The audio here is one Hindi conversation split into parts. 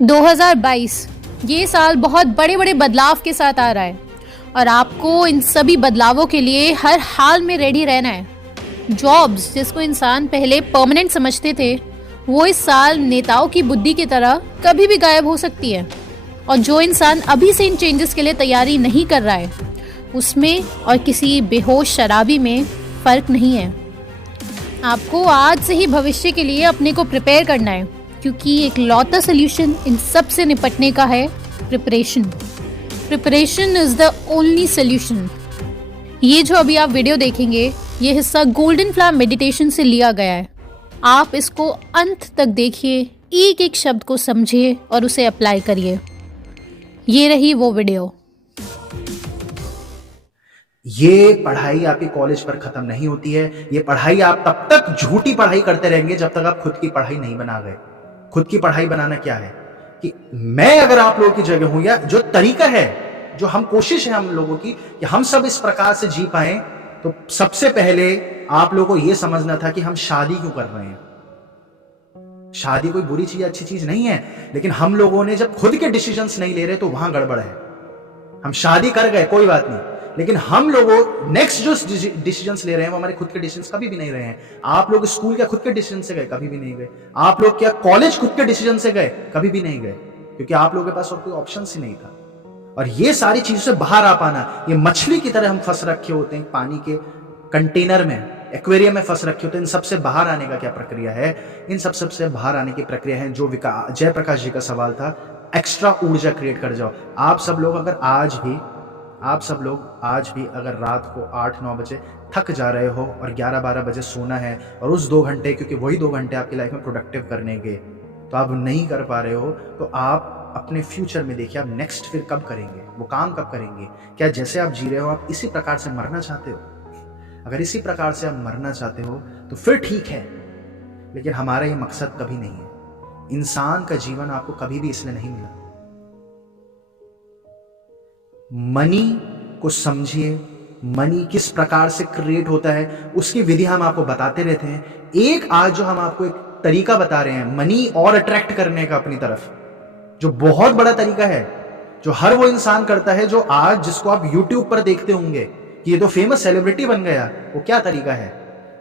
2022 ये साल बहुत बड़े बड़े बदलाव के साथ आ रहा है और आपको इन सभी बदलावों के लिए हर हाल में रेडी रहना है। जॉब्स जिसको इंसान पहले परमानेंट समझते थे, वो इस साल नेताओं की बुद्धि की तरह कभी भी गायब हो सकती है। और जो इंसान अभी से इन चेंजेस के लिए तैयारी नहीं कर रहा है, उसमें और किसी बेहोश शराबी में फ़र्क नहीं है। आपको आज से ही भविष्य के लिए अपने को प्रिपेयर करना है, क्योंकि एक लौता सोल्यूशन इन सब से निपटने का है preparation. Preparation is the only solution. ये जो अभी आप वीडियो देखेंगे, ये हिस्सा गोल्डन फ्लावर मेडिटेशन से लिया गया है। आप इसको अंत तक देखिए, एक एक शब्द को समझिए और उसे अप्लाई करिए। ये रही वो वीडियो। ये पढ़ाई आपके कॉलेज पर खत्म नहीं होती है। ये पढ़ाई आप तब तक झूठी पढ़ाई करते रहेंगे जब तक आप खुद की पढ़ाई नहीं बना गए। खुद की पढ़ाई बनाना क्या है कि मैं अगर आप लोगों की जगह हूं, या जो तरीका है, जो हम कोशिश है हम लोगों की कि हम सब इस प्रकार से जी पाए, तो सबसे पहले आप लोगों को यह समझना था कि हम शादी क्यों कर रहे हैं। शादी कोई बुरी चीज, अच्छी चीज नहीं है, लेकिन हम लोगों ने जब खुद के डिसीजंस नहीं ले रहे तो वहां गड़बड़ है। हम शादी कर गए, कोई बात नहीं, लेकिन हम लोगों नेक्स्ट जो डिसीजंस ले रहे हैं वो हमारे खुद के डिसीजंस कभी भी नहीं रहे हैं। आप लोग स्कूल क्या खुद के डिसीजन से गए? कभी भी नहीं गए। आप लोग क्या कॉलेज खुद के डिसीजन से गए? कभी भी नहीं गए, क्योंकि आप लोगों के पास और कोई ऑप्शन ही नहीं था। और ये सारी चीजों से बाहर आ पाना, ये मछली की तरह हम फंस रखे होते हैं पानी के कंटेनर में, एक्वेरियम में फंस रखे होते हैं। इन सबसे बाहर आने का क्या प्रक्रिया है? इन सबसे बाहर आने की प्रक्रिया है जो जयप्रकाश जी का सवाल था, एक्स्ट्रा ऊर्जा क्रिएट कर जाओ। आप सब लोग आज भी अगर रात को 8-9 बजे थक जा रहे हो और 11-12 बजे सोना है, और उस 2 घंटे, क्योंकि वही 2 घंटे आपकी लाइफ में प्रोडक्टिव करने के, तो आप नहीं कर पा रहे हो, तो आप अपने फ्यूचर में देखिए, आप नेक्स्ट फिर कब करेंगे, वो काम कब करेंगे? क्या जैसे आप जी रहे हो आप इसी प्रकार से मरना चाहते हो? अगर इसी प्रकार से आप मरना चाहते हो तो फिर ठीक है, लेकिन हमारा ये मकसद कभी नहीं है। इंसान का जीवन आपको कभी भी इसलिए नहीं मिला। मनी को समझिए, मनी किस प्रकार से क्रिएट होता है उसकी विधि हम आपको बताते रहते हैं। एक आज जो हम आपको एक तरीका बता रहे हैं मनी और अट्रैक्ट करने का अपनी तरफ, जो बहुत बड़ा तरीका है, जो हर वो इंसान करता है जो आज, जिसको आप YouTube पर देखते होंगे कि ये तो फेमस सेलिब्रिटी बन गया, वो क्या तरीका है?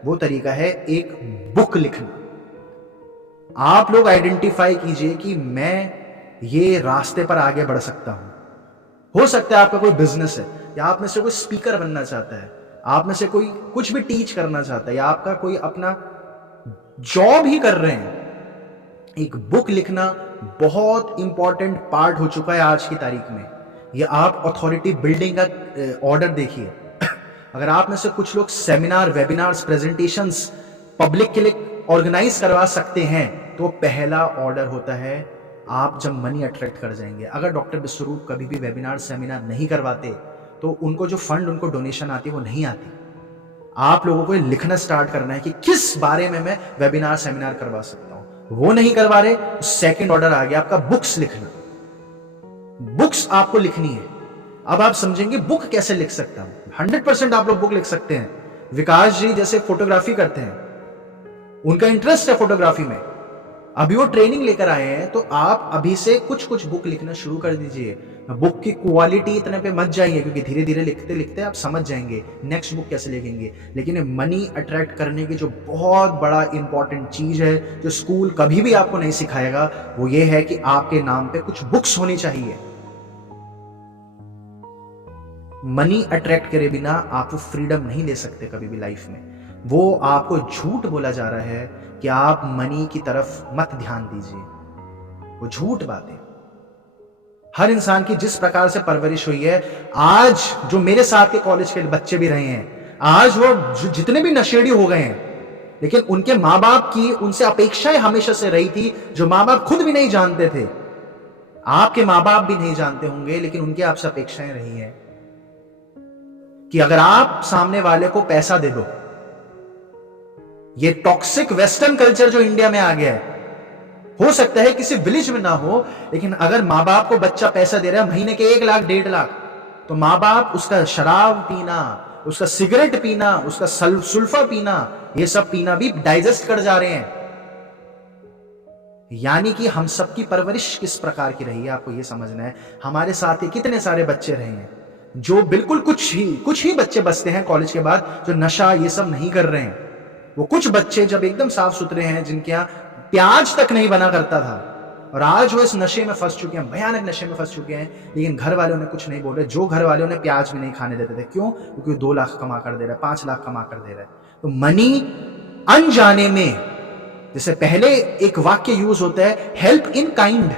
वो तरीका है एक बुक लिखना। आप लोग आइडेंटिफाई कीजिए कि मैं ये रास्ते पर आगे बढ़ सकता हूं। हो सकता है आपका कोई बिजनेस है, या आप में से कोई स्पीकर बनना चाहता है, आप में से कोई कुछ भी टीच करना चाहता है, या आपका कोई अपना जॉब ही कर रहे हैं। एक बुक लिखना बहुत इंपॉर्टेंट पार्ट हो चुका है आज की तारीख में। ये आप अथॉरिटी बिल्डिंग का ऑर्डर देखिए। अगर आप में से कुछ लोग सेमिनार, वेबिनार्स, प्रेजेंटेशंस पब्लिक के लिए ऑर्गेनाइज करवा सकते हैं, तो पहला ऑर्डर होता है आप जब मनी अट्रैक्ट कर जाएंगे। अगर डॉक्टर विश्वरूप कभी भी वेबिनार, सेमिनार नहीं करवाते, तो उनको जो फंड, उनको डोनेशन आती है, वो नहीं आती। आप लोगों को लिखना स्टार्ट करना है कि किस बारे में मैं वेबिनार, सेमिनार करवा सकता हूं। वो नहीं करवा रहे, सेकंड ऑर्डर आ गया आपका बुक्स लिखना। बुक्स आपको लिखनी है। अब आप समझेंगे बुक कैसे लिख सकता हूं। 100% आप लोग बुक लिख सकते हैं। विकास जी जैसे फोटोग्राफी करते हैं, उनका इंटरेस्ट है फोटोग्राफी में, अभी वो ट्रेनिंग लेकर आए हैं, तो आप अभी से कुछ बुक लिखना शुरू कर दीजिए। बुक की क्वालिटी इतने पे मत जाइए, क्योंकि धीरे धीरे लिखते लिखते आप समझ जाएंगे नेक्स्ट बुक कैसे लिखेंगे। लेकिन मनी अट्रैक्ट करने की जो बहुत बड़ा इंपॉर्टेंट चीज है, जो स्कूल कभी भी आपको नहीं सिखाएगा, वो ये है कि आपके नाम पे कुछ बुक्स होनी चाहिए। मनी अट्रैक्ट करे बिना आप वो फ्रीडम नहीं ले सकते कभी भी लाइफ में। वो आपको झूठ बोला जा रहा है कि आप मनी की तरफ मत ध्यान दीजिए, वो झूठ बात है। हर इंसान की जिस प्रकार से परवरिश हुई है, आज जो मेरे साथ के कॉलेज के बच्चे भी रहे हैं, आज वो जितने भी नशेड़ी हो गए हैं, लेकिन उनके माँ बाप की उनसे अपेक्षाएं हमेशा से रही थी, जो माँ बाप खुद भी नहीं जानते थे। आपके माँ बाप भी नहीं जानते होंगे, लेकिन उनकी आपसे अपेक्षाएं रही है कि अगर आप सामने वाले को पैसा दे दो। ये टॉक्सिक वेस्टर्न कल्चर जो इंडिया में आ गया है, हो सकता है किसी विलेज में ना हो, लेकिन अगर माँ बाप को बच्चा पैसा दे रहा है महीने के 1 लाख 1.5 लाख, तो माँ बाप उसका शराब पीना, उसका सिगरेट पीना, उसका सुल्फा पीना, ये सब पीना भी डाइजेस्ट कर जा रहे हैं। यानी कि हम सबकी परवरिश किस प्रकार की रही है, आपको यह समझना है। हमारे साथ ही कितने सारे बच्चे रहे हैं जो बिल्कुल कुछ ही बच्चे बचते हैं कॉलेज के बाद जो नशा ये सब नहीं कर रहे हैं। वो कुछ बच्चे जब एकदम साफ सुथरे हैं, जिनके यहाँ प्याज तक नहीं बना करता था, और आज वो इस नशे में फंस चुके हैं, भयानक नशे में फंस चुके हैं, लेकिन घर वाले उन्हें कुछ नहीं बोल रहे। जो घर वाले उन्हें प्याज भी नहीं खाने देते थे, क्यों? क्योंकि 2 लाख कमा कर दे रहा है, 5 लाख कमा कर दे रहा है। तो मनी अनजाने में, जैसे पहले एक वाक्य यूज होता है हेल्प इन काइंड,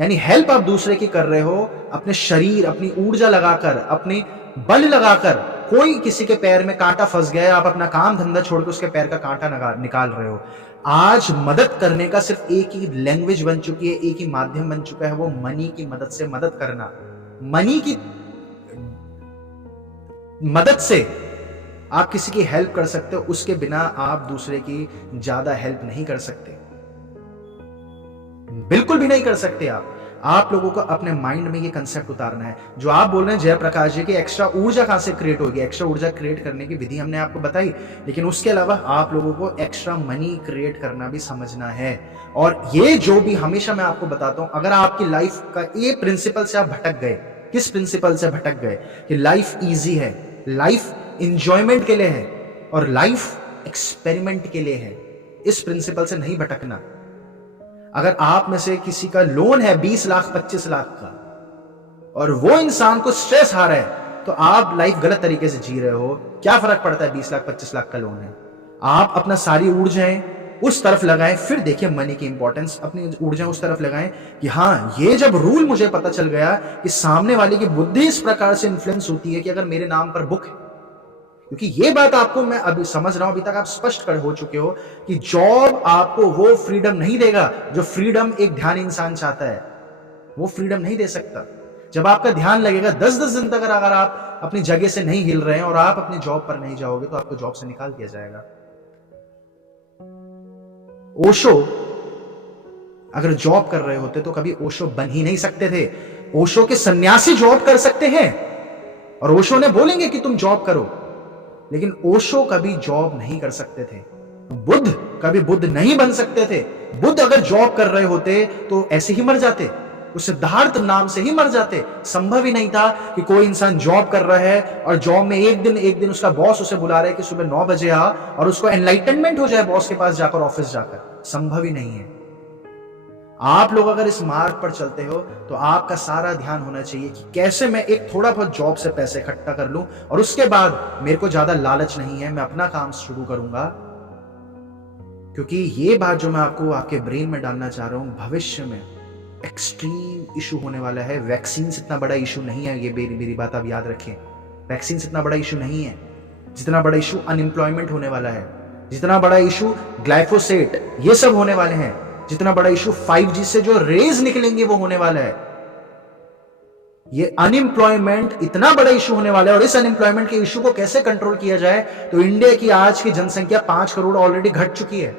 यानी हेल्प आप दूसरे की कर रहे हो अपने शरीर, अपनी ऊर्जा लगाकर, अपनी बल लगाकर। कोई किसी के पैर में कांटा फंस गया, आप अपना काम धंधा छोड़ के उसके पैर का कांटा निकाल रहे हो। आज मदद करने का सिर्फ एक ही लैंग्वेज बन चुकी है, एक ही माध्यम बन चुका है, वो मनी की मदद से मदद करना। मनी की मदद से आप किसी की हेल्प कर सकते हो, उसके बिना आप दूसरे की ज्यादा हेल्प नहीं कर सकते, बिल्कुल भी नहीं कर सकते। आप लोगों को अपने माइंड में ये कंसेप्ट उतारना है। जो आप बोल रहे हैं जयप्रकाश जी की एक्स्ट्रा ऊर्जा कहां से क्रिएट होगी, एक्स्ट्रा ऊर्जा क्रिएट करने की विधि हमने आपको बताई, लेकिन उसके अलावा आप लोगों को एक्स्ट्रा मनी क्रिएट करना भी समझना है। और ये जो भी हमेशा मैं आपको बताता हूं, अगर आपकी लाइफ का ये प्रिंसिपल से आप भटक गए, किस प्रिंसिपल से भटक गए कि लाइफ ईजी है, लाइफ इंजॉयमेंट के लिए है और लाइफ एक्सपेरिमेंट के लिए है, इस प्रिंसिपल से नहीं भटकना। अगर आप में से किसी का लोन है 20 लाख 25 लाख का और वो इंसान को स्ट्रेस आ रहा है, तो आप लाइफ गलत तरीके से जी रहे हो। क्या फर्क पड़ता है 20 लाख 25 लाख का लोन है? आप अपना सारी ऊर्जाएं उस तरफ लगाएं, फिर देखिए मनी की इंपॉर्टेंस। अपनी ऊर्जाएं उस तरफ लगाएं कि हाँ, ये जब रूल मुझे पता चल गया कि सामने वाले की बुद्धि इस प्रकार से इन्फ्लुएंस होती है कि अगर मेरे नाम पर बुक है, क्योंकि ये बात आपको मैं अभी समझ रहा हूं, अभी तक आप स्पष्ट कर हो चुके हो कि जॉब आपको वो फ्रीडम नहीं देगा जो फ्रीडम एक ध्यान इंसान चाहता है। वो फ्रीडम नहीं दे सकता। जब आपका ध्यान लगेगा 10-10 दिन तक अगर आप अपनी जगह से नहीं हिल रहे हैं और आप अपनी जॉब पर नहीं जाओगे, तो आपको जॉब से निकाल दिया जाएगा। ओशो अगर जॉब कर रहे होते तो कभी ओशो बन ही नहीं सकते थे। ओशो के सन्यासी जॉब कर सकते हैं और ओशो ने बोलेंगे कि तुम जॉब करो, लेकिन ओशो कभी जॉब नहीं कर सकते थे। बुद्ध कभी बुद्ध नहीं बन सकते थे। बुद्ध अगर जॉब कर रहे होते तो ऐसे ही मर जाते, उस सिद्धार्थ नाम से ही मर जाते। संभव ही नहीं था कि कोई इंसान जॉब कर रहा है और जॉब में एक दिन उसका बॉस उसे बुला रहा है कि सुबह 9 बजे आ, और उसको एनलाइटनमेंट हो जाए बॉस के पास जाकर, ऑफिस जाकर। संभव ही नहीं है। आप लोग अगर इस मार्ग पर चलते हो तो आपका सारा ध्यान होना चाहिए कि कैसे मैं एक थोड़ा बहुत जॉब से पैसे इकट्ठा कर लूं और उसके बाद मेरे को ज्यादा लालच नहीं है, मैं अपना काम शुरू करूंगा। क्योंकि ये बात जो मैं आपको आपके ब्रेन में डालना चाह रहा हूं, भविष्य में एक्सट्रीम इशू होने वाला है। वैक्सीन इतना बड़ा इशू नहीं है, ये मेरी बात आप याद रखें। वैक्सीन इतना बड़ा इशू नहीं है जितना बड़ा इशू अनएम्प्लॉयमेंट होने वाला है, जितना बड़ा इशू ग्लाइफोसेट ये सब होने वाले हैं, जितना बड़ा इशू 5G से जो रेज निकलेंगे वो होने वाला है। ये अनएम्प्लॉयमेंट इतना बड़ा इशू होने वाला है। और इस अनएम्प्लॉयमेंट के इशू को कैसे कंट्रोल किया जाए, तो इंडिया की आज की जनसंख्या 5 करोड़ ऑलरेडी घट चुकी है।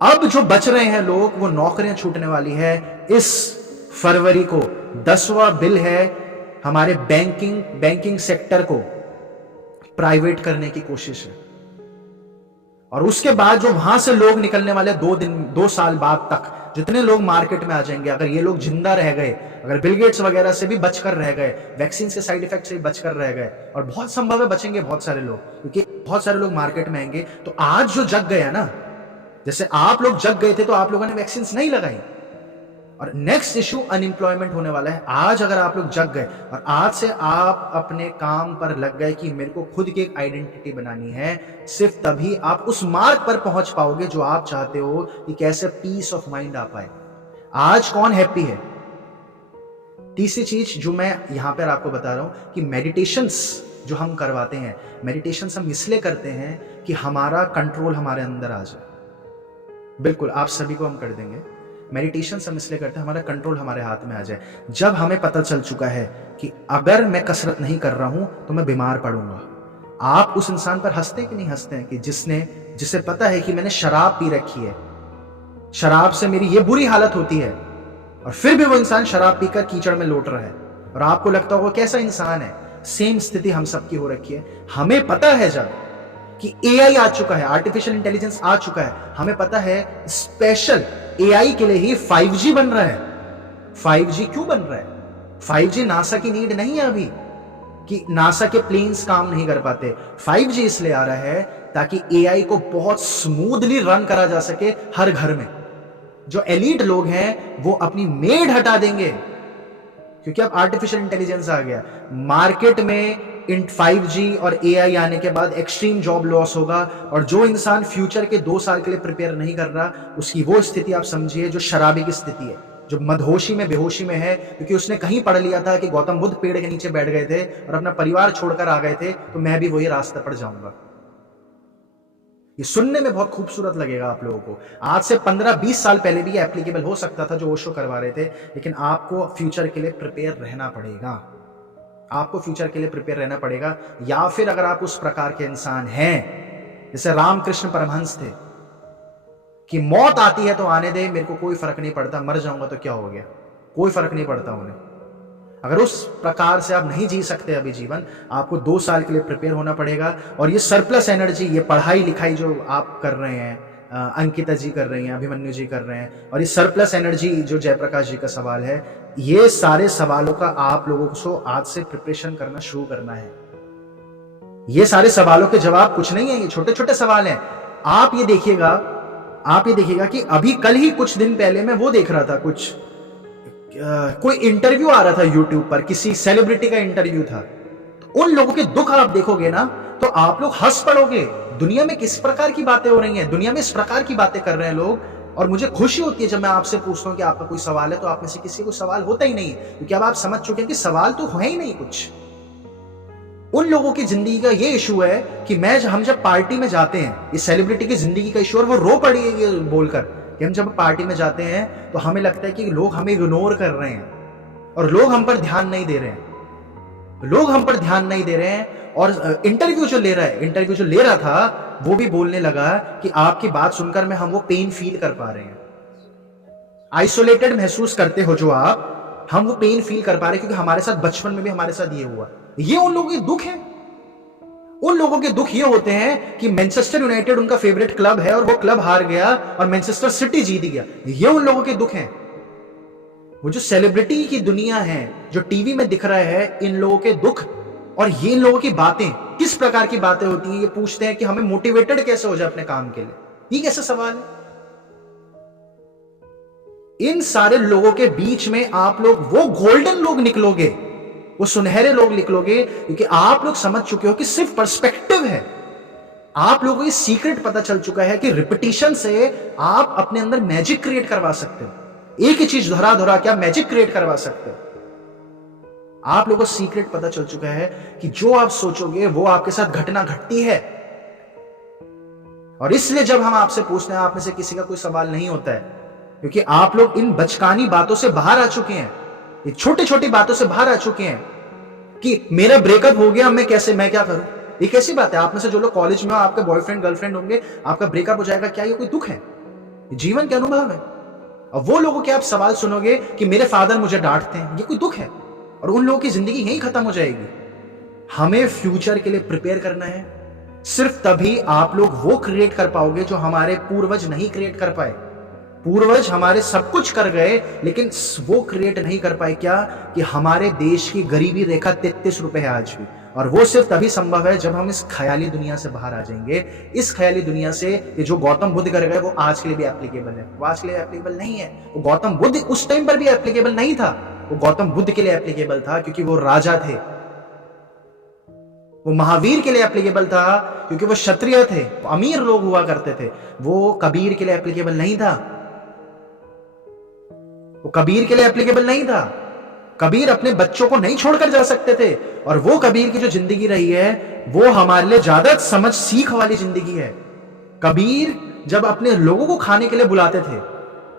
अब जो बच रहे हैं लोग, वो नौकरियां छूटने वाली है। इस फरवरी को 10वां बिल है हमारे बैंकिंग सेक्टर को प्राइवेट करने की कोशिश है। और उसके बाद जो वहां से लोग निकलने वाले 2 साल बाद तक जितने लोग मार्केट में आ जाएंगे, अगर ये लोग जिंदा रह गए, अगर बिल गेट्स वगैरह से भी बचकर रह गए, वैक्सीन के साइड इफेक्ट से भी बचकर रह गए, और बहुत संभव है बचेंगे बहुत सारे लोग, क्योंकि बहुत सारे लोग मार्केट में आएंगे। तो आज जो जग गया ना, जैसे आप लोग जग गए थे तो आप लोगों ने वैक्सीन नहीं लगाई, और नेक्स्ट इशू अनएम्प्लॉयमेंट होने वाला है। आज अगर आप लोग जग गए और आज से आप अपने काम पर लग गए कि मेरे को खुद की एक आइडेंटिटी बनानी है, सिर्फ तभी आप उस मार्ग पर पहुंच पाओगे जो आप चाहते हो कि कैसे पीस ऑफ माइंड आ पाए। आज कौन हैप्पी है? तीसरी चीज जो मैं यहां पर आपको बता रहा हूं कि मेडिटेशंस जो हम करवाते हैं, मेडिटेशंस हम इसलिए करते हैं कि हमारा कंट्रोल हमारे अंदर आ जाए। बिल्कुल, आप सभी को हम कर देंगे। मेडिटेशन हम इसलिए करते हैं हमारा कंट्रोल हमारे हाथ में आ जाए। जब हमें पता चल चुका है कि अगर मैं कसरत नहीं कर रहा हूं तो मैं बीमार पड़ूंगा, आप उस इंसान पर हंसते कि नहीं हंसते हैं कि जिसे पता है कि मैंने शराब पी रखी है, शराब से मेरी ये बुरी हालत होती है, और फिर भी वो इंसान शराब पीकर कीचड़ में लौट रहा है, और आपको लगता होगा कैसा इंसान है। सेम स्थिति हम सबकी हो रखी है। हमें पता है जब कि एआई आ चुका है, आर्टिफिशियल इंटेलिजेंस आ चुका है, हमें पता है स्पेशल एआई के लिए ही 5G बन रहा है। 5G क्यों बन रहा है? 5G नासा की नीड नहीं है अभी कि नासा के प्लेन्स काम नहीं कर पाते। 5G इसलिए आ रहा है ताकि एआई को बहुत स्मूथली रन करा जा सके हर घर में। जो एलीट लोग हैं वो अपनी मेड हटा देंगे क्योंकि अब आर्टिफिशियल इंटेलिजेंस आ गया। मार्केट में इन 5G और एआई आने के बाद एक्सट्रीम जॉब लॉस होगा और जो इंसान फ्यूचर के 2 साल के लिए प्रिपेयर नहीं कर रहा, उसकी वो स्थिति आप समझिए जो शराबी की स्थिति है, जो मदहोशी में बेहोशी में है क्योंकि उसने कहीं पढ़ लिया था कि गौतम बुद्ध पेड़ के नीचे बैठ गए थे और अपना परिवार छोड़कर आ गए थे, तो मैं भी वही रास्ते पर जाऊंगा। ये सुनने में बहुत खूबसूरत लगेगा आप लोगों को। आज से 15-20 साल पहले भी ये एप्लीकेबल हो सकता था जो ओशो करवा रहे थे, लेकिन आपको फ्यूचर के लिए प्रिपेयर रहना पड़ेगा। आपको फ्यूचर के लिए प्रिपेयर रहना पड़ेगा। या फिर अगर आप उस प्रकार के इंसान हैं जैसे रामकृष्ण परमहंस थे कि मौत आती है तो आने दे, मेरे को कोई फर्क नहीं पड़ता, मर जाऊंगा तो क्या हो गया, कोई फर्क नहीं पड़ता उन्हें। अगर उस प्रकार से आप नहीं जी सकते अभी जीवन, आपको 2 साल के लिए प्रिपेयर होना पड़ेगा। और ये सरप्लस एनर्जी, ये पढ़ाई लिखाई जो आप कर रहे हैं, अंकिता जी कर रही हैं, अभिमन्यु जी कर रहे हैं, और ये सरप्लस एनर्जी जो जयप्रकाश जी का सवाल है, ये सारे सवालों का आप लोगों को आज से प्रिपरेशन करना शुरू करना है। ये सारे सवालों के जवाब कुछ नहीं है, ये छोटे छोटे सवाल हैं। आप ये देखिएगा कि अभी कल ही कुछ दिन पहले मैं वो देख रहा था, कोई इंटरव्यू आ रहा था यूट्यूब पर, किसी सेलिब्रिटी का इंटरव्यू था। तो उन लोगों के दुख आप देखोगे ना तो आप लोग हंस पड़ोगे। दुनिया में किस प्रकार की बातें हो रही हैं, दुनिया में इस प्रकार की बातें कर रहे हैं लोग। और मुझे खुशी होती है जब मैं आपसे पूछता हूं कि आपका कोई सवाल है, तो आप में से किसी को सवाल होता ही नहीं है, क्योंकि अब आप समझ चुके हैं कि सवाल तो है ही नहीं कुछ। उन लोगों की जिंदगी का ये इशू है कि हम जब पार्टी में जाते हैं, ये सेलिब्रिटी की जिंदगी का इशू, और वो रो पड़ी है ये बोलकर कि हम जब पार्टी में जाते हैं तो हमें लगता है कि लोग हमें इग्नोर कर रहे हैं और लोग हम पर ध्यान नहीं दे रहे हैं। और इंटरव्यू जो ले रहा था वो भी बोलने लगा कि आपकी बात सुनकर हम वो पेन फील कर पा रहे हैं। आइसोलेटेड महसूस करते हो जो आप, हम वो पेन फील कर पा रहे हैं क्योंकि हमारे साथ बचपन में भी हमारे साथ ये हुआ। ये उन लोगों के दुख है। उन लोगों के दुख ये होते हैं कि मैनचेस्टर यूनाइटेड उनका फेवरेट क्लब है और वो क्लब हार गया और मैनचेस्टर सिटी जीत गया। ये उन लोगों के दुख हैं। वो जो सेलिब्रिटी की दुनिया है, जो टीवी में दिख रहा है, इन लोगों के दुख और ये इन लोगों की बातें, किस प्रकार की बातें होती हैं, ये पूछते हैं कि हमें मोटिवेटेड कैसे हो जाए अपने काम के लिए। ये कैसे सवाल है? इन सारे लोगों के बीच में आप लोग वो गोल्डन लोग निकलोगे, वो सुनहरे लोग निकलोगे, क्योंकि आप लोग समझ चुके हो कि सिर्फ पर्सपेक्टिव है। आप लोगों को ये सीक्रेट पता चल चुका है कि रिपीटिशन से आप अपने अंदर मैजिक क्रिएट करवा सकते हो। एक ही चीज दोहरा के आप मैजिक क्रिएट करवा सकते हो। आप लोगों को सीक्रेट पता चल चुका है कि जो आप सोचोगे वो आपके साथ घटना घटती है। और इसलिए जब हम आपसे पूछते हैं, आप में से किसी का कोई सवाल नहीं होता है, क्योंकि आप लोग इन बचकानी बातों से बाहर आ चुके हैं, ये छोटी छोटी बातों से बाहर आ चुके हैं कि मेरा ब्रेकअप हो गया, मैं क्या करूं। ये कैसी बात है? आप में से जो लोग कॉलेज में हो, आपके बॉयफ्रेंड गर्लफ्रेंड होंगे, आपका ब्रेकअप हो जाएगा, क्या ये कोई दुख है? ये जीवन के अनुभव है। और वो लोगों के आप सवाल सुनोगे कि मेरे फादर मुझे डांटते हैं, ये कोई दुख है? और उन लोगों की जिंदगी यहीं खत्म हो जाएगी। हमें फ्यूचर के लिए प्रिपेयर करना है। सिर्फ तभी आप लोग वो क्रिएट कर पाओगे जो हमारे पूर्वज नहीं क्रिएट कर पाए। पूर्वज हमारे सब कुछ कर गए, लेकिन वो क्रिएट नहीं कर पाए क्या? कि हमारे देश की गरीबी रेखा 33 रुपए है आज भी। और वो सिर्फ तभी संभव है जब हम इस ख्याली दुनिया से बाहर आ जाएंगे। इस ख्याली दुनिया से ये जो गौतम बुद्ध कर गए वो आज के लिए भी एप्लीकेबल है, वो आज के लिए एप्लीकेबल नहीं है। वो गौतम बुद्ध उस टाइम पर भी एप्लीकेबल नहीं था, वो गौतम बुद्ध के लिए एप्लीकेबल था क्योंकि वो राजा थे। वो महावीर के लिए एप्लीकेबल था क्योंकि वो क्षत्रिय थे, वो अमीर लोग हुआ करते थे। वो कबीर के लिए एप्लीकेबल नहीं था, वो कबीर के लिए एप्लीकेबल नहीं था। कबीर अपने बच्चों को नहीं छोड़कर जा सकते थे। और वो कबीर की जो जिंदगी रही है वो हमारे लिए ज्यादा समझ सीख वाली जिंदगी है। कबीर जब अपने लोगों को खाने के लिए बुलाते थे,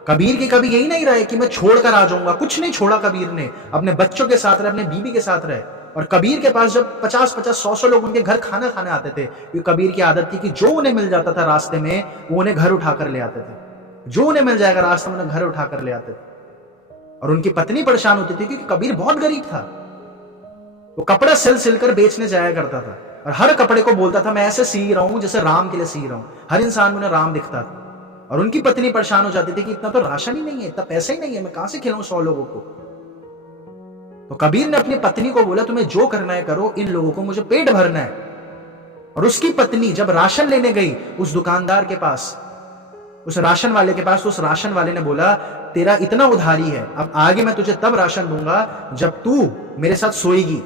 कबीर के कभी यही नहीं रहे कि मैं छोड़कर आ जाऊंगा। कुछ नहीं छोड़ा कबीर ने, अपने बच्चों के साथ रहे, अपने बीवी के साथ रहे। और कबीर के पास जब 50-50, 100 लोग उनके घर खाना खाने आते थे, क्योंकि कबीर की आदत थी कि जो उन्हें मिल जाता था रास्ते में वो उन्हें घर उठाकर ले आते थे। जो उन्हें मिल जाएगा रास्ते में उन्हें घर उठाकर ले आते थे। और उनकी पत्नी परेशान होती थी क्योंकि कबीर बहुत गरीब था। वो कपड़ा सिल कर बेचने जाया करता था। और हर कपड़े को बोलता था मैं ऐसे सी रहा हूं जैसे राम के लिए सी रहा हूं। हर इंसान में उन्हें राम दिखता था। और उनकी पत्नी परेशान हो जाती थी कि इतना तो राशन ही नहीं है, इतना पैसा ही नहीं है, मैं कहां से खिलाऊं 100 लोगों को। तो कबीर ने अपनी पत्नी को बोला तुम्हें जो करना है करो, इन लोगों को मुझे पेट भरना है। और उसकी पत्नी जब राशन लेने गई उस दुकानदार के पास, उस राशन वाले के पास, तो उस राशन वाले ने बोला तेरा इतना उधारी है, अब आगे मैं तुझे तब राशन दूंगा जब तू मेरे साथ सोएगी।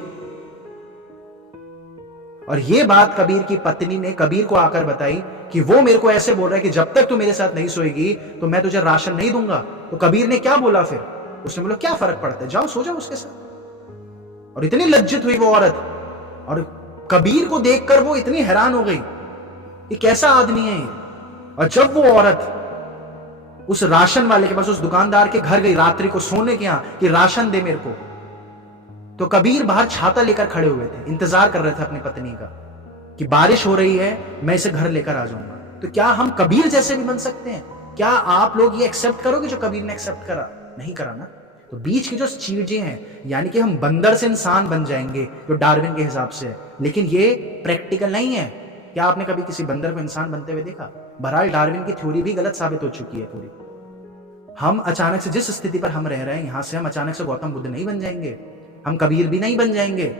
और ये बात कबीर की पत्नी ने कबीर को आकर बताई कि वो मेरे को ऐसे बोल रहा है कि जब तक तू मेरे साथ नहीं सोएगी तो मैं तुझे राशन नहीं दूंगा। तो कबीर ने क्या बोला फिर? उसने बोला क्या फर्क पड़ता है, जाओ सो जाओ उसके साथ। और इतनी लज्जित हुई वो औरत, और कबीर को देखकर वो इतनी हैरान हो गई कि कैसा आदमी है ये। और जब वो औरत उस राशन वाले के पास, उस दुकानदार के घर गई रात्रि को सोने के यहां कि राशन दे मेरे को, तो कबीर बाहर छाता लेकर खड़े हुए थे, इंतजार कर रहे थे अपनी पत्नी का कि बारिश हो रही है, मैं इसे घर लेकर आ जाऊंगा। तो क्या हम कबीर जैसे भी बन सकते हैं? क्या आप लोग ये एक्सेप्ट करोगे जो कबीर ने एक्सेप्ट करा? नहीं करा ना। तो बीच की जो चीजें हैं, यानी कि हम बंदर से इंसान बन जाएंगे जो डार्विन के हिसाब से है, लेकिन ये प्रैक्टिकल नहीं है। क्या आपने कभी किसी बंदर को इंसान बनते हुए देखा? बहरहाल डार्विन की थ्योरी भी गलत साबित हो चुकी है पूरी। हम अचानक से जिस स्थिति पर हम रह रहे हैं, यहां से हम अचानक से गौतम बुद्ध नहीं बन जाएंगे, हम कबीर भी नहीं बन जाएंगे।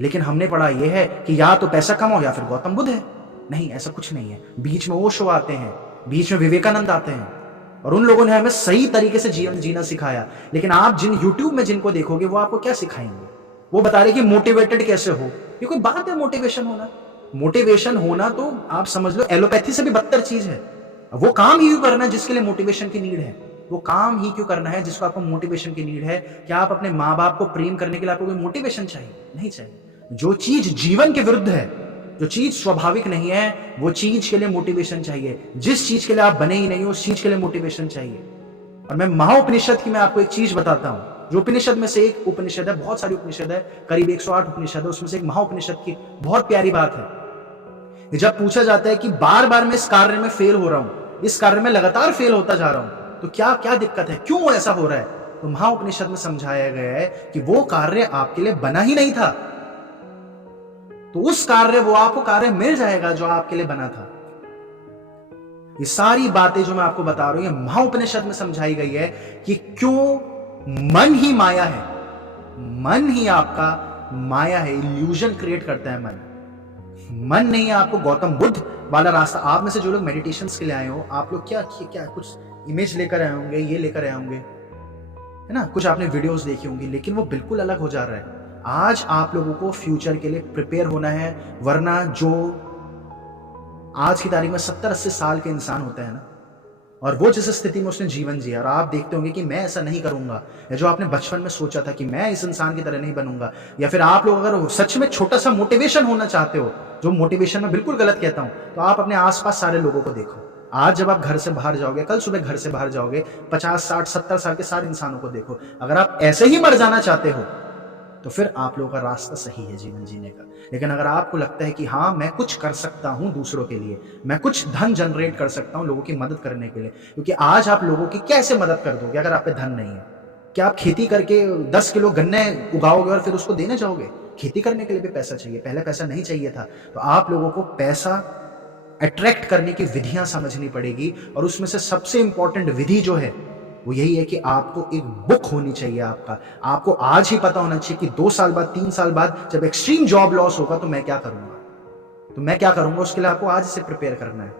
लेकिन हमने पढ़ा यह है कि या तो पैसा कमाओ या फिर गौतम बुद्ध है। नहीं, ऐसा कुछ नहीं है। बीच में ओशो आते हैं, बीच में विवेकानंद आते हैं, और उन लोगों ने हमें सही तरीके से जीवन जीना सिखाया। लेकिन आप जिन यूट्यूब में जिनको देखोगे वो आपको क्या सिखाएंगे? वो बता रहे कि मोटिवेटेड कैसे हो। ये कोई बात है मोटिवेशन होना? मोटिवेशन होना तो आप समझ लो एलोपैथी से भी बदतर चीज है। वो काम ही क्यों करना है जिसके लिए मोटिवेशन की नीड है? वो काम ही क्यों करना है जिसको आपको मोटिवेशन की नीड है? क्या आप अपने माँ बाप को प्रेम करने के लिए आपको कोई मोटिवेशन चाहिए? नहीं चाहिए। जो चीज जीवन के विरुद्ध है, जो चीज स्वाभाविक नहीं है, वो चीज के लिए मोटिवेशन चाहिए। जिस चीज के लिए आप बने ही नहीं हो उस चीज के लिए मोटिवेशन चाहिए। और मैं महाउपनिषद की मैं आपको एक चीज बताता हूं, जो उपनिषद में से एक उपनिषद है, बहुत सारी उपनिषद है, करीब 108 उपनिषद है, उसमें से एक महाउपनिषद की बहुत प्यारी बात है। जब पूछा जाता है कि बार बार मैं इस कार्य में फेल हो रहा हूं, इस कार्य में लगातार फेल होता जा रहा हूं, तो क्या क्या दिक्कत है, क्यों ऐसा हो रहा है? तो महाउपनिषद में समझाया गया है कि वो कार्य आपके लिए बना ही नहीं था, तो उस कार्य, वो आपको कार्य मिल जाएगा जो आपके लिए बना था। ये सारी बातें जो मैं आपको बता रहा हूं, ये महाउपनिषद में समझाई गई है कि क्यों मन ही माया है। मन ही आपका माया है, इल्यूजन क्रिएट करता है मन। मन नहीं है आपको गौतम बुद्ध वाला रास्ता। आप में से जो लोग मेडिटेशंस के लिए आए हो, आप लोग क्या कुछ इमेज लेकर आए होंगे, ये लेकर आए होंगे, है ना, कुछ आपने वीडियोस देखी होंगी, लेकिन वो बिल्कुल अलग हो जा रहा है। आज आप लोगों को फ्यूचर के लिए प्रिपेयर होना है, वरना जो आज की तारीख में 70-80 साल के इंसान होते हैं ना, और वो जिस स्थिति में उसने जीवन जिया, और आप देखते होंगे कि मैं ऐसा नहीं करूंगा, या जो आपने बचपन में सोचा था कि मैं इस इंसान की तरह नहीं बनूंगा, या फिर आप लोग अगर सच में छोटा सा मोटिवेशन होना चाहते हो, जो मोटिवेशन में बिल्कुल गलत कहता हूं, तो आप अपने आसपास सारे लोगों को देखो। आज जब आप घर से बाहर जाओगे, कल सुबह घर से बाहर जाओगे, 50, 60, 70 साल के सारे इंसानों को देखो। अगर आप ऐसे ही मर जाना चाहते हो तो फिर आप लोगों का रास्ता सही है जीवन जीने का। लेकिन अगर आपको लगता है कि हाँ मैं कुछ कर सकता हूं दूसरों के लिए, मैं कुछ धन जनरेट कर सकता हूं लोगों की मदद करने के लिए, क्योंकि आज आप लोगों की कैसे मदद कर दोगे अगर आप पे धन नहीं है? क्या आप खेती करके 10 किलो गन्ने उगाओगे और फिर उसको देने जाओगे? खेती करने के लिए भी पैसा चाहिए, पहले पैसा नहीं चाहिए था। तो आप लोगों को पैसा अट्रैक्ट करने की विधियां समझनी पड़ेगी, और उसमें से सबसे इंपॉर्टेंट विधि जो है वो यही है कि आपको एक बुक होनी चाहिए। आपको आज ही पता होना चाहिए कि 2 साल बाद, 3 साल बाद जब एक्सट्रीम जॉब लॉस होगा तो मैं क्या करूंगा, उसके लिए आपको आज से प्रिपेयर करना है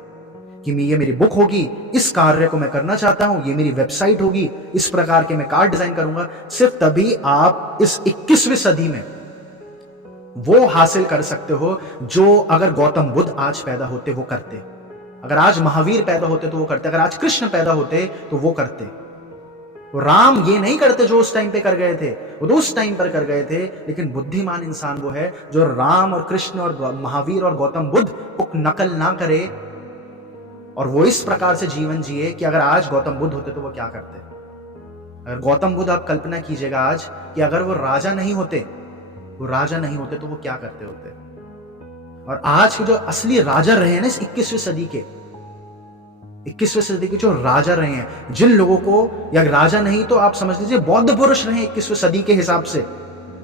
कि ये मेरी बुक होगी, इस कार्य को मैं करना चाहता हूं, ये मेरी वेबसाइट होगी, इस प्रकार के मैं कार्ड डिजाइन करूंगा। सिर्फ तभी आप इस 21वीं सदी में वो हासिल कर सकते हो जो अगर गौतम बुद्ध आज पैदा होते वो करते, अगर आज महावीर पैदा होते तो वो करते, अगर आज कृष्ण पैदा होते तो वो करते। वो राम ये नहीं करते जो उस टाइम पे कर गए थे, वो तो उस टाइम पर कर गए थे। लेकिन बुद्धिमान इंसान वो है जो राम और कृष्ण और महावीर और गौतम बुद्ध को नकल ना करे, और वो इस प्रकार से जीवन जिए कि अगर आज गौतम बुद्ध होते तो वो क्या करते। अगर गौतम बुद्ध, आप कल्पना कीजिएगा आज कि अगर वो राजा नहीं होते तो वो क्या करते होते। और आज के जो असली राजा रहे हैं ना इस 21वीं सदी के जो राजा रहे हैं, जिन लोगों को, या राजा नहीं तो आप समझ लीजिए बौद्ध पुरुष रहे 21वीं सदी के हिसाब से,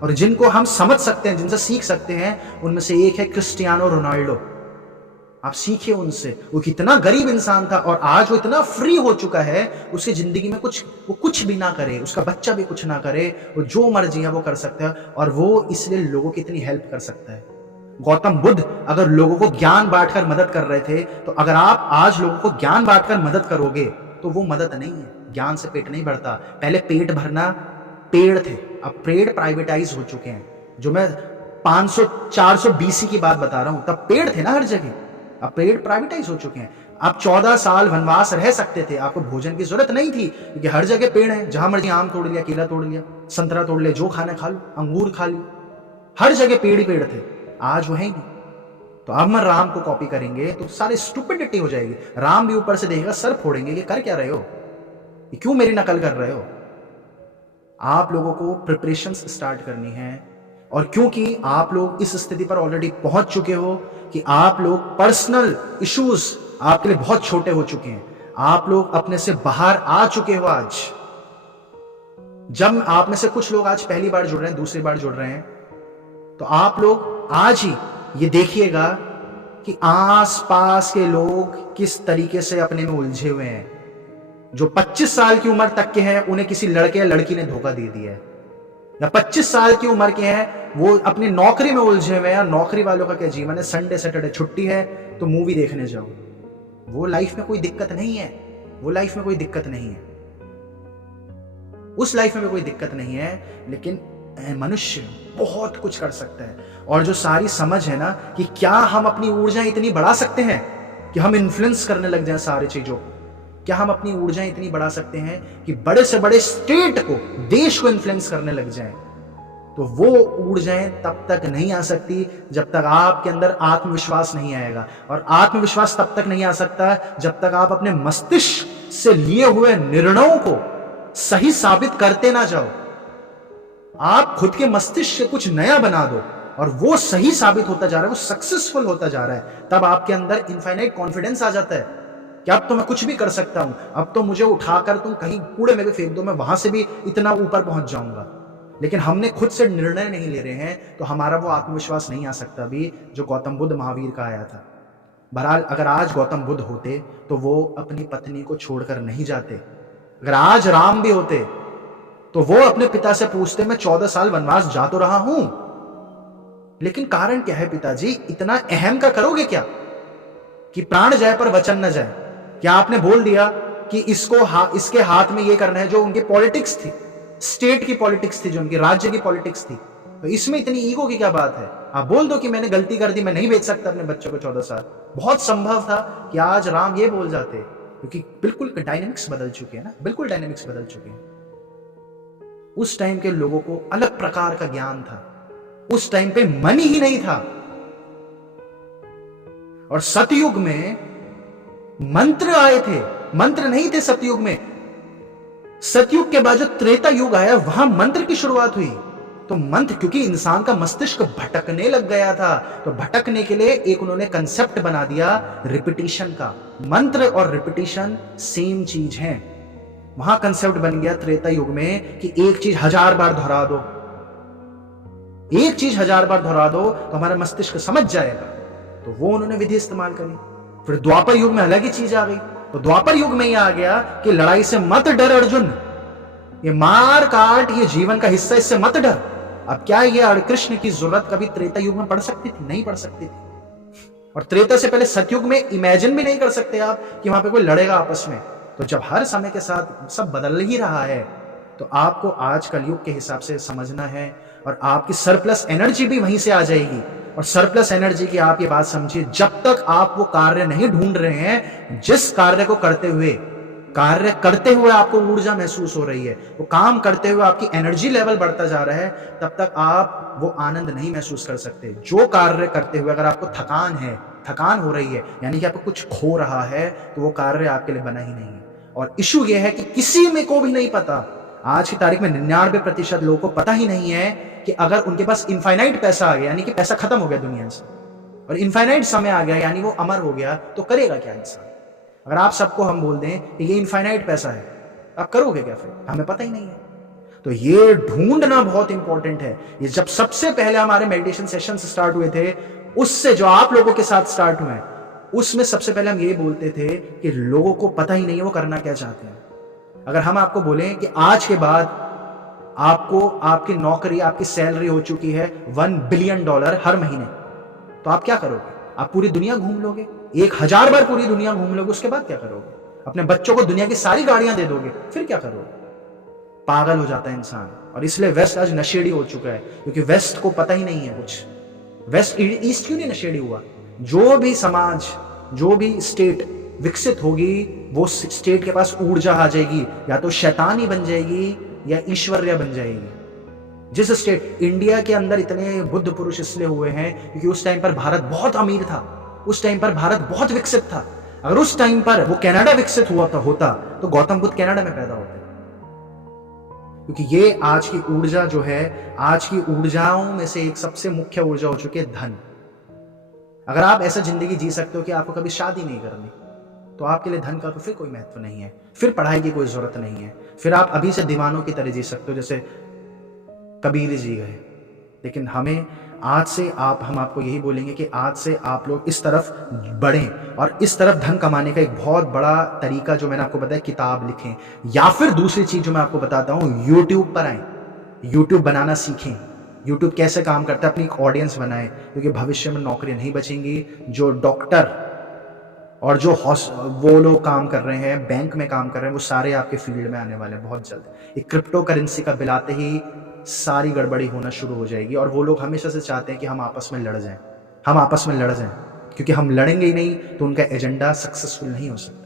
और जिनको हम समझ सकते हैं, जिनसे सीख सकते हैं, उनमें से एक है क्रिस्टियानो रोनाल्डो। आप सीखिए उनसे। वो कितना गरीब इंसान था और आज वो इतना फ्री हो चुका है, उसकी जिंदगी में वो कुछ भी ना करे, उसका बच्चा भी कुछ ना करे, वो जो मर्जी है वो कर सकता है, और वो इसलिए लोगों की इतनी हेल्प कर सकता है। गौतम बुद्ध अगर लोगों को ज्ञान बांटकर मदद कर रहे थे, तो अगर आप आज लोगों को ज्ञान बांटकर मदद करोगे तो वो मदद नहीं है। ज्ञान से पेट नहीं भरता। पहले पेट भरना पेड़ थे, अब पेड़ प्राइवेटाइज हो चुके हैं। जो मैं 500-400 BC की बात बता रहा हूं, तब पेड़ थे ना हर जगह, अब पेड़ प्राइवेटाइज हो चुके हैं। आप 14 साल वनवास रह सकते थे, आपको भोजन की जरूरत नहीं थी, क्योंकि हर जगह पेड़ है। जहां मर्जी आम तोड़ लिया, केला तोड़ लिया, संतरा तोड़ लिया, जो खाना खा लो, अंगूर खा लो, हर जगह पेड़ ही पेड़ थे। आज वो है ही नहीं। तो अब हम राम को कॉपी करेंगे तो सारे स्टूपिडिटी हो जाएगी। राम भी ऊपर से देखेगा, सर फोड़ेंगे, ये कर क्या रहे हो, ये क्यों मेरी नकल कर रहे हो। आप लोगों को प्रिपरेशंस स्टार्ट करनी है, और क्योंकि आप लोग इस स्थिति पर ऑलरेडी पहुंच चुके हो कि आप लोग पर्सनल इश्यूज आपके लिए बहुत छोटे हो चुके हैं, आप लोग अपने से बाहर आ चुके हो। आज जब आप में से कुछ लोग आज पहली बार जुड़ रहे हैं, दूसरी बार जुड़ रहे हैं, तो आप लोग आज ही ये देखिएगा कि आसपास के लोग किस तरीके से अपने में उलझे हुए हैं। जो 25 साल की उम्र तक के हैं, उन्हें किसी लड़के या लड़की ने धोखा दे दिया है, या 25 साल की उम्र के हैं, वो अपनी नौकरी में उलझे हुए हैं। नौकरी वालों का क्या जीवन है, संडे सैटरडे छुट्टी है तो मूवी देखने जाओ। वो लाइफ में कोई दिक्कत नहीं है, वो लाइफ में कोई दिक्कत नहीं है, उस लाइफ में कोई दिक्कत नहीं है। लेकिन मनुष्य बहुत कुछ कर सकता है, और जो सारी समझ है ना कि क्या हम अपनी ऊर्जा इतनी बढ़ा सकते हैं कि हम इन्फ्लुएंस करने लग जाएं सारी चीजों को। क्या हम अपनी ऊर्जा इतनी बढ़ा सकते हैं कि बड़े से बड़े स्टेट को, देश को इन्फ्लुएंस करने लग जाएं। तो वो ऊर्जाएं तब तक नहीं आ सकती जब तक आपके अंदर आत्मविश्वास नहीं आएगा, और आत्मविश्वास तब तक नहीं आ सकता जब तक आप अपने मस्तिष्क से लिए हुए निर्णयों को सही साबित करते ना जाओ। आप खुद के मस्तिष्क से कुछ नया बना दो और वो सही साबित होता जा रहा है, वो सक्सेसफुल होता जा रहा है, तब आपके अंदर इनफाइनाइट कॉन्फिडेंस आ जाता है कि अब तो मैं कुछ भी कर सकता हूं, अब तो मुझे उठाकर तुम कहीं कूड़े में भी फेंक दो, मैं वहां से भी इतना ऊपर पहुंच जाऊंगा। लेकिन हमने खुद से निर्णय नहीं ले रहे हैं, तो हमारा वो आत्मविश्वास नहीं आ सकता भी जो गौतम बुद्ध महावीर का आया था। बहरहाल अगर आज गौतम बुद्ध होते तो वो अपनी पत्नी को छोड़कर नहीं जाते। अगर आज राम भी होते तो वो अपने पिता से पूछते, मैं 14 साल वनवास जा तो रहा हूं, लेकिन कारण क्या है पिताजी, इतना अहम का करोगे क्या कि प्राण जाए पर वचन न जाए। क्या आपने बोल दिया कि इसके हाथ में ये करना है, जो उनकी पॉलिटिक्स थी, स्टेट की पॉलिटिक्स थी, जो उनकी राज्य की पॉलिटिक्स थी, तो इसमें इतनी ईगो की क्या बात है। आप बोल दो कि मैंने गलती कर दी, मैं नहीं भेज सकता अपने बच्चों को 14 साल। बहुत संभव था कि आज राम ये बोल जाते, क्योंकि बिल्कुल डायनेमिक्स बदल चुके हैं ना, बिल्कुल डायनेमिक्स बदल चुके हैं। उस टाइम के लोगों को अलग प्रकार का ज्ञान था, उस टाइम पे मनी ही नहीं था। और सतयुग में मंत्र आए थे, मंत्र नहीं थे सतयुग में। सतयुग के बाद जो त्रेता युग आया, वहां मंत्र की शुरुआत हुई। तो मंत्र, क्योंकि इंसान का मस्तिष्क भटकने लग गया था, तो भटकने के लिए एक उन्होंने कंसेप्ट बना दिया रिपीटिशन का। मंत्र और रिपीटिशन सेम चीज है। वहां कंसेप्ट बन गया त्रेता युग में कि एक चीज 1000 बार दोहरा दो, एक चीज 1000 बार दोहरा दो तो हमारा मस्तिष्क समझ जाएगा। तो वो उन्होंने विधि इस्तेमाल करी। फिर द्वापर युग में अलग ही चीज आ गई। तो द्वापर युग में यह आ गया कि लड़ाई से मत डर अर्जुन, ये मार काट ये जीवन का हिस्सा, इससे मत डर। अब क्या ये कृष्ण की जरूरत कभी त्रेता युग में पड़ सकती थी? नहीं पड़ सकती थी। और त्रेता से पहले सतयुग में इमेजिन भी नहीं कर सकते आप कि वहां पे कोई लड़ेगा आपस में। तो जब हर समय के साथ सब बदल ही रहा है, तो आपको आज कलयुग के हिसाब से समझना है, और आपकी सरप्लस एनर्जी भी वहीं से आ जाएगी। और सरप्लस एनर्जी की आप ये बात समझिए, जब तक आप वो कार्य नहीं ढूंढ रहे हैं, जिस कार्य को करते हुए आपको ऊर्जा महसूस हो रही है, वो काम करते हुए आपकी एनर्जी लेवल बढ़ता जा रहा है, तब तक आप वो आनंद नहीं महसूस कर सकते। जो कार्य करते हुए अगर आपको थकान हो रही है, यानी कि आपको कुछ खो रहा है, तो वो कार्य आपके लिए बना ही नहीं है। और इशू ये है कि किसी में को भी नहीं पता, आज की तारीख में 99% लोगों को पता ही नहीं है कि अगर उनके पास इनफाइनाइट पैसा आ गया, यानी कि पैसा खत्म हो गया दुनिया से, और इनफाइनाइट समय आ गया, यानी वो अमर हो गया, तो करेगा क्या इंसान? अगर आप सबको हम बोल दें कि ये इनफाइनाइट पैसा है, आप करोगे क्या? फिर हमें पता ही नहीं है। तो ये ढूंढना बहुत इंपॉर्टेंट है। ये जब सबसे पहले हमारे मेडिटेशन सेशन स्टार्ट हुए थे, उससे जो आप लोगों के साथ स्टार्ट हुए, उसमें सबसे पहले हम ये बोलते थे कि लोगों को पता ही नहीं है वो करना क्या चाहते हैं। अगर हम आपको बोलें कि आज के बाद आपको आपकी नौकरी, आपकी सैलरी हो चुकी है $1 बिलियन हर महीने, तो आप क्या करोगे? आप पूरी दुनिया घूम लोगे, 1000 बार पूरी दुनिया घूम लोगे, उसके बाद क्या करोगे? अपने बच्चों को दुनिया की सारी गाड़ियां दे दोगे, फिर क्या करोगे? पागल हो जाता है इंसान। और इसलिए वेस्ट आज नशेड़ी हो चुका है, क्योंकि वेस्ट को पता ही नहीं है कुछ। वेस्ट ईस्ट क्यों नहीं नशेड़ी हुआ? जो भी समाज, जो भी स्टेट विकसित होगी, वो स्टेट के पास ऊर्जा आ जाएगी, या तो शैतानी बन जाएगी या ईश्वर्य बन जाएगी। जिस स्टेट, इंडिया के अंदर इतने बुद्ध पुरुष इसलिए हुए हैं क्योंकि उस टाइम पर भारत बहुत अमीर था, उस टाइम पर भारत बहुत विकसित था। अगर उस टाइम पर वो कनाडा विकसित हुआ होता तो गौतम बुद्ध कनाडा में पैदा होते। क्योंकि ये आज की ऊर्जा जो है, आज की ऊर्जाओं में से एक सबसे मुख्य ऊर्जा हो चुकी है धन। अगर आप ऐसा जिंदगी जी सकते हो कि आपको कभी शादी नहीं करनी, तो आपके लिए धन का तो फिर कोई महत्व नहीं है, फिर पढ़ाई की कोई जरूरत नहीं है, फिर आप अभी से दीवानों की तरह जी सकते हो जैसे कबीर जी गए। लेकिन हमें आज से हम आपको यही बोलेंगे कि आज से आप लोग इस तरफ बढ़ें, और इस तरफ धन कमाने का एक बहुत बड़ा तरीका जो मैंने आपको बताया, किताब लिखें, या फिर दूसरी चीज जो मैं आपको बताता हूं, यूट्यूब पर आए, यूट्यूब बनाना सीखें। यूट्यूब कैसे काम करता है, अपनी एक ऑडियंस बनाएं, क्योंकि भविष्य में नौकरियां नहीं बचेंगी। जो डॉक्टर और जो वो लोग काम कर रहे हैं, बैंक में काम कर रहे हैं, वो सारे आपके फील्ड में आने वाले हैं बहुत जल्द। एक क्रिप्टो करेंसी का बिल आते ही सारी गड़बड़ी होना शुरू हो जाएगी, और वो लोग हमेशा से चाहते हैं कि हम आपस में लड़ जाएं, क्योंकि हम लड़ेंगे ही नहीं तो उनका एजेंडा सक्सेसफुल नहीं हो सकता।